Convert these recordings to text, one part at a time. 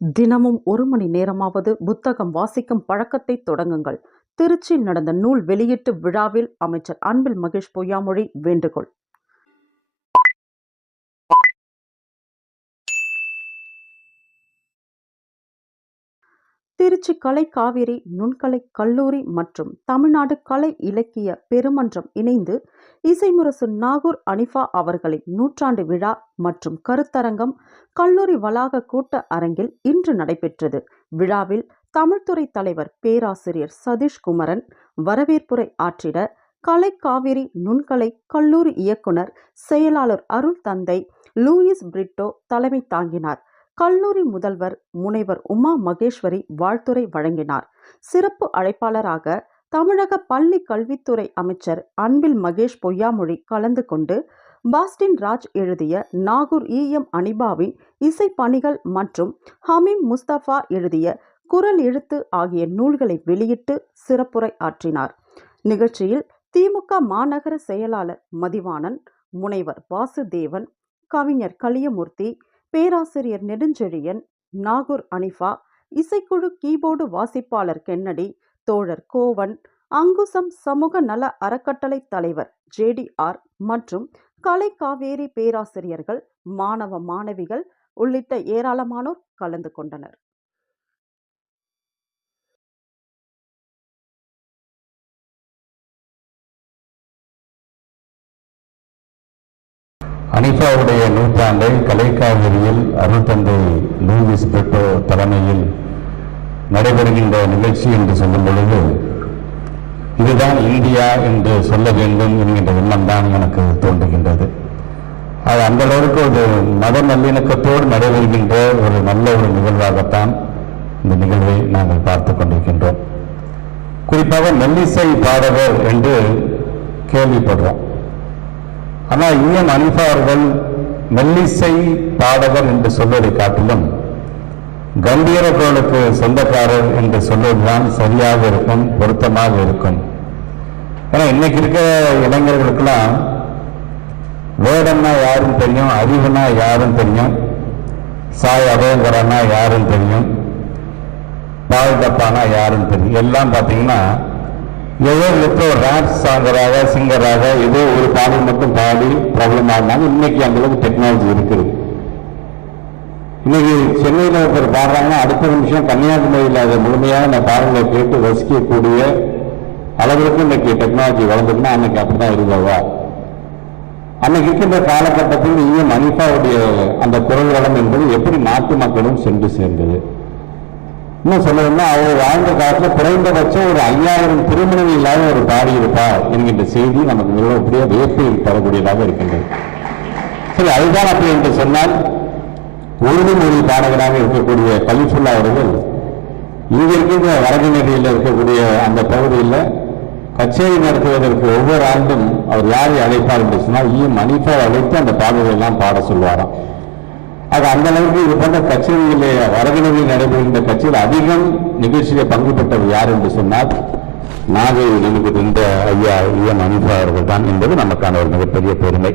தினமும் ஒரு மணி நேரமாவது புத்தகம் வாசிக்கும் பழக்கத்தை தொடங்குங்கள். திருச்சியில் நடந்த நூல் வெளியீட்டு விழாவில் அமைச்சர் அன்பில் மகேஷ் பொய்யாமொழி வேண்டுகோள். திருச்சி கலை காவிரி நுண்கலை கல்லூரி மற்றும் தமிழ்நாடு கலை இலக்கிய பெருமன்றம் இணைந்து இசைமுரசு நாகூர் அனிஃபா அவர்களின் நூற்றாண்டு விழா மற்றும் கருத்தரங்கம் கல்லூரி வளாக கூட்ட அரங்கில் இன்று நடைபெற்றது. விழாவில் தமிழ்துறை தலைவர் பேராசிரியர் சதீஷ் குமரன் வரவேற்புரை ஆற்றிட கலை காவிரி நுண்கலை கல்லூரி இயக்குனர் செயலாளர் அருள் தந்தை லூயிஸ் பிரிட்டோ தலைமை தாங்கினார். கல்லூரி முதல்வர் முனைவர் உமா மகேஸ்வரி வாழ்த்துரை வழங்கினார். சிறப்பு அழைப்பாளராக தமிழக பள்ளி கல்வித்துறை அமைச்சர் அன்பில் மகேஷ் பொய்யாமொழி கலந்து கொண்டு பாஸ்டின் ராஜ் எழுதிய நாகூர் இஎம் அனிபாவின் இசைப்பணிகள் மற்றும் ஹமீம் முஸ்தபா எழுதிய குரல் எழுத்து ஆகிய நூல்களை வெளியிட்டு சிறப்புரை ஆற்றினார். நிகழ்ச்சியில் திமுக மாநகர செயலாளர் மதிவாணன் முனைவர் வாசுதேவன் கவிஞர் கலியமூர்த்தி பேராசிரியர் நெடுஞ்செழியன் நாகூர் அனிஃபா இசைக்குழு கீபோர்டு வாசிப்பாளர் கென்னடி தோழர் கோவன் அங்குசம் சமூக நல அறக்கட்டளை தலைவர் ஜேடிஆர் மற்றும் கலை காவேரி பேராசிரியர்கள் மாணவ மாணவிகள் உள்ளிட்ட ஏராளமானோர் கலந்து கொண்டனர். அனிஃபாவுடைய நூற்றாண்டை கலைக்காவிரியில் அருள்தந்தை லூயிஸ் பெட்டோ தலைமையில் நடைபெறுகின்ற நிகழ்ச்சி என்று சொல்லும் பொழுது இதுதான் இந்தியா என்று சொல்ல வேண்டும் என்கின்ற எண்ணம் தான் எனக்கு தோன்றுகின்றது. அது அந்த அளவுக்கு ஒரு மத நல்லிணக்கத்தோடு நடைபெறுகின்ற ஒரு நல்ல ஒரு நிகழ்வாகத்தான் இந்த நிகழ்வை நாங்கள் பார்த்து கொண்டிருக்கின்றோம். குறிப்பாக மெல்லிசை பாடகர் என்று கேள்விப்படுறோம். ஆனால் இன்னும் அனிஃபா அவர்கள் மெல்லிசை பாடகர் என்று சொல்வதை காட்டிலும் கம்பீர குரலுக்கு சொந்தக்காரர் என்று சொல்வதுதான் சரியாக இருக்கும் பொருத்தமாக இருக்கும். ஏன்னா இன்னைக்கு இருக்கிற இளைஞர்களுக்கெல்லாம் வேடம்னா யாரும் தெரியும் அறிவுனா யாரும் தெரியும் சாய் அபயங்கரன்னா யாரும் தெரியும் பால் டப்பானா யாரும் தெரியும். எல்லாம் பார்த்தீங்கன்னா ஏதோ எப்போ ரேப் சாங்கராக சிங்கராக ஏதோ ஒரு பாடல் மட்டும் பாடி ப்ராப்ளம் ஆனாங்க இன்னைக்கு அந்த அளவுக்கு டெக்னாலஜி இருக்குது. இன்னைக்கு சென்னையில் ஒருத்தர் பாடுறாங்க அடுத்த நிமிஷம் கன்னியாகுமரியில் அதை முழுமையாக அந்த பாடலை கேட்டு ரசிக்கக்கூடிய அளவிற்கு இன்னைக்கு டெக்னாலஜி வளர்ந்துருந்தா அன்னைக்கு அப்படிதான் இருந்ததா? அன்னைக்கு இருக்கின்ற காலகட்டத்தில் இங்கே மணிப்பாவுடைய அந்த குரல் வளம் என்பது எப்படி நாட்டு மக்களும் சென்று சேர்ந்தது? இன்னும் சொல்லணும்னா அவர் வாழ்ந்த காலத்தில் குறைந்தபட்சம் ஒரு ஐயாயிரம் திருமணம் இல்லாத ஒரு பாடியிருப்பார் என்கின்ற செய்தி நமக்கு மிகப்படிய வியப்பை தரக்கூடியதாக இருக்கின்றது. சரி அதுதான் அப்படி என்று சொன்னால் உருது மொழி பாடகராக இருக்கக்கூடிய கலிஃபுல்லா அவர்கள் இங்க இருக்கின்ற வடகிநடியில் இருக்கக்கூடிய அந்த பகுதியில் கச்சேரி நடத்துவதற்கு ஒவ்வொரு ஆண்டும் அவர் யாரை அழைப்பார் என்று சொன்னால் ஈ மணிப்பால் அழைத்து அந்த பாடல்கள் எல்லாம் பாட சொல்வாராம். அது அந்த அளவுக்கு இது போன்ற கச்சேரியிலே வடகிழமையில் நடைபெறுகின்ற கட்சியில் அதிகம் நிகழ்ச்சியில் பங்கு பெற்றவர் யார் என்று சொன்னால் நாகை நமக்கு இருந்த ஐயா ஐயம் அனிபா அவர்கள் தான் என்பது நமக்கான ஒரு மிகப்பெரிய பெருமை.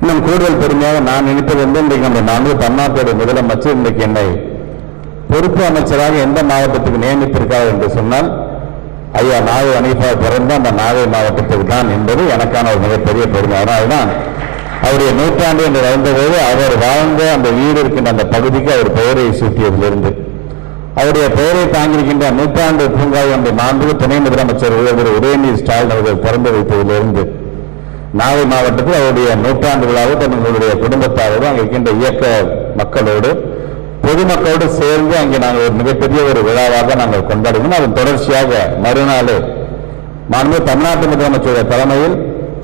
இன்னும் கூடுதல் பெருமையாக நான் நினைப்பது வந்து இன்றைக்கு நம்ம நான்கு தமிழ்நாட்டுடைய முதலமைச்சர் இன்றைக்கு என்னை பொறுப்பு அமைச்சராக எந்த மாவட்டத்துக்கு நியமித்திருக்கார் என்று சொன்னால் ஐயா நாகை அனிபா பிறந்த அந்த நாகை மாவட்டத்துக்கு தான் என்பது எனக்கான ஒரு மிகப்பெரிய பெருமை. அதனால்தான் அவருடைய நூற்றாண்டு என்று வந்தபோது அவர் வாழ்ந்த அந்த வீடு இருக்கின்ற அந்த பகுதிக்கு அவர் பெயரை சூட்டியதிலிருந்து. அவருடைய பெயரை தாங்கியிருக்கின்ற நூற்றாண்டு பூங்காவை அந்த நான்கு துணை முதலமைச்சர் உயர்ந்த உதயநிதி ஸ்டாலின் அவர்கள் திறந்து வைத்ததிலிருந்து நாகை மாவட்டத்தில் அவருடைய நூற்றாண்டு விழாவை தங்களுடைய குடும்பத்தாரோடு அங்கே இருக்கின்ற இயக்க மக்களோடு பொதுமக்களோடு சேர்ந்து அங்கே நாங்கள் ஒரு மிகப்பெரிய ஒரு விழாவாக நாங்கள் கொண்டாடுவோம் அதன் தொடர்ச்சியாக மறுநாள் மாண்பு தமிழ்நாட்டு முதலமைச்சருடைய தலைமையில்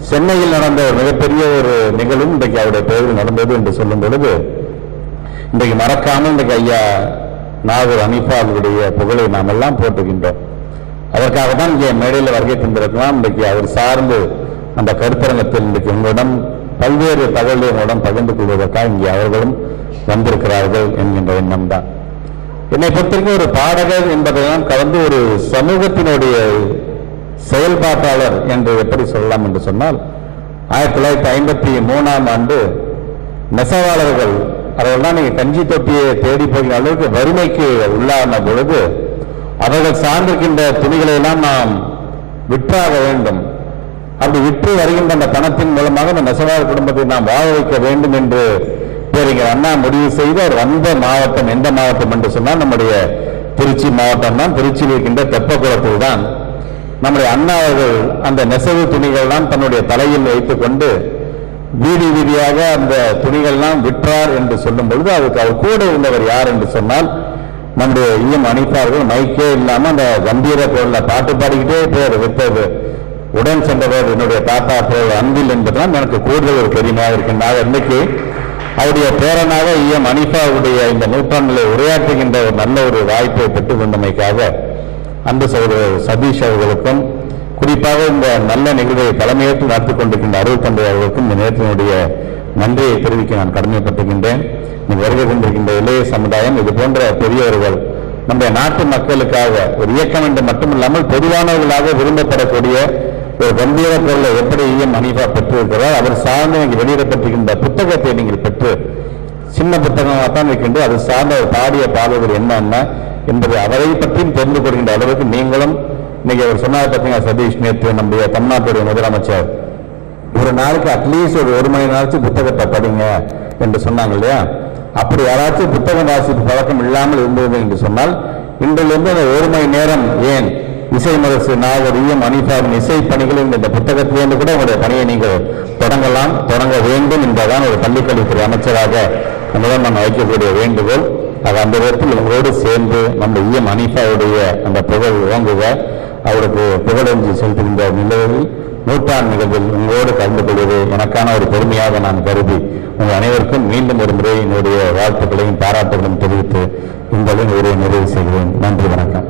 சென்னையில் நடந்த மிகப்பெரிய ஒரு நிகழ்வும் இன்றைக்கு அவருடைய பெயரில் நடந்தது என்று சொல்லும் பொழுது இன்றைக்கு மறக்காமல் இன்றைக்கு ஐயா நாகூர் அனிஃபா அவருடைய புகழை நாம் எல்லாம் போட்டுகின்றோம் அதற்காக தான் இங்கே மேடையில் வருகை தந்திருக்கலாம். இன்றைக்கு அவர் சார்ந்து அந்த கருத்தரங்கத்தில் இன்றைக்கு உங்களிடம் பல்வேறு தகவல்களை உங்களிடம் பகிர்ந்து கொள்வதற்காக இங்கே அவர்களும் வந்திருக்கிறார்கள் என்கின்ற எண்ணம் தான் என்னை பொறுத்தவரைக்கும் ஒரு பாடகர் என்பதெல்லாம் கலந்து ஒரு சமூகத்தினுடைய செயல்பாட்டாளர் என்று எப்படி சொல்லலாம் என்று சொன்னால் ஆயிரத்தி தொள்ளாயிரத்தி ஐம்பத்தி மூணாம் ஆண்டு நெசவாளர்கள் அதெல்லாம் நீங்க கஞ்சி தொட்டியை தேடி போகிற அளவுக்கு வறுமைக்கு உள்ளான பொழுது அவர்கள் சார்ந்திருக்கின்ற துணிகளை எல்லாம் நாம் விற்றாக வேண்டும். அப்படி விற்று வருகின்ற அந்த பணத்தின் மூலமாக அந்த நெசவாளர் குடும்பத்தை நாம் வாழ வைக்க வேண்டும் என்று பேரிங்கர் அண்ணா முடிவு செய்து அவர் வந்த மாவட்டம் எந்த மாவட்டம் என்று சொன்னால் நம்முடைய திருச்சி மாவட்டம் தான். திருச்சியில் இருக்கின்ற தெப்பகுளத்தில் தான். நம்முடைய அண்ணா அவர்கள் அந்த நெசவு துணிகள்லாம் தன்னுடைய தலையில் வைத்துக் கொண்டு வீதி வீதியாக அந்த துணிகள்லாம் விற்றார் என்று சொல்லும் பொழுது அதுக்கு அவர் கூட இருந்தவர் யார் என்று சொன்னால் நம்முடைய ஈயம் அனிதார்கள் மைக்கே இல்லாம அந்த கம்பீர குரல்ல பாட்டு பாடிக்கிட்டே பேர் விற்பது. உடன் சென்றவர் என்னுடைய தாத்தா பேர் அன்பில் என்பதுதான் எனக்கு கூடுதல் ஒரு பெருமையாக இருக்கின்றார். இன்னைக்கு அவருடைய பேரனாக ஈயம் அனிஃபாவுடைய இந்த நூற்றாண்டிலே உரையாற்றுகின்ற ஒரு நல்ல ஒரு வாய்ப்பை பெற்றுக் கொண்டமைக்காக அன்பு சகோதரர் சதீஷ் அவர்களுக்கும் குறிப்பாக இந்த நல்ல நிகழ்வை தலைமையேற்று நடத்திக் கொண்டிருக்கின்ற அருள் தந்தை அவர்களுக்கும் இந்த நேரத்தினுடைய நன்றியை தெரிவிக்க நான் கடமைப்பட்டிருக்கின்றேன் இங்கு வருகை கொண்டிருக்கின்ற இளைய சமுதாயம் இது போன்ற பெரியவர்கள் நம்முடைய நாட்டு மக்களுக்காக ஒரு இயக்கம் என்று மட்டுமில்லாமல் பொதுவானவர்களாக விரும்பப்படக்கூடிய ஒரு கம்பீர பொருளை எப்படி ஈயம் அனிஃபா பெற்றிருக்கிறார் அவர் சார்ந்து நீங்கள் வெளியிடப்பட்டிருக்கின்ற புத்தகத்தை நீங்கள் பெற்று சின்ன புத்தகமாக தான் இருக்கின்ற அது சார்ந்த ஒரு பாடிய பாடல்கள் என்னென்ன என்பதை அவரை பற்றியும் தெரிந்து கொள்கின்ற அளவுக்கு நீங்களும் இன்னைக்கு அவர் சொன்னார் பார்த்தீங்க சதீஷ் நேற்று நம்முடைய தமிழ்நாட்டுடைய முதலமைச்சர் ஒரு நாளைக்கு அட்லீஸ்ட் ஒரு ஒரு மணி நேரத்துக்கு புத்தகத்தை படிங்க என்று சொன்னாங்க இல்லையா? அப்படி யாராச்சும் புத்தகம் வாசிப்பு பழக்கம் இல்லாமல் இருந்தது என்று சொன்னால் இன்றிலிருந்து அந்த ஒரு மணி நேரம் ஏன் இசை மரசு நாகர் ஈயம் இசை பணிகளும் இந்த புத்தகத்திலிருந்து கூட உங்களுடைய பணியை நீங்கள் தொடங்கலாம் தொடங்க வேண்டும் என்பதுதான் ஒரு பள்ளிக்கல்வித்துறை அமைச்சராக உங்களிடம் நான் வைக்கக்கூடிய வேண்டுகோள். அது அந்த விதத்தில் உங்களோடு சேர்ந்து நம்ம ஈயம் அனிஃபாவுடைய அந்த புகழ் ஓங்குக அவருக்கு புகழஞ்சி செலுத்துகின்ற நிலையில் நூற்றாண்டு நிகழ்வில் உங்களோடு கலந்து கொள்வது எனக்கான ஒரு பெருமையாக நான் கருதி உங்கள் அனைவருக்கும் மீண்டும் ஒரு முறை என்னுடைய வாழ்த்துக்களையும் பாராட்டுகளையும் தெரிவித்து இந்த உரையை நிறைவு செய்கிறேன். நன்றி வணக்கம்.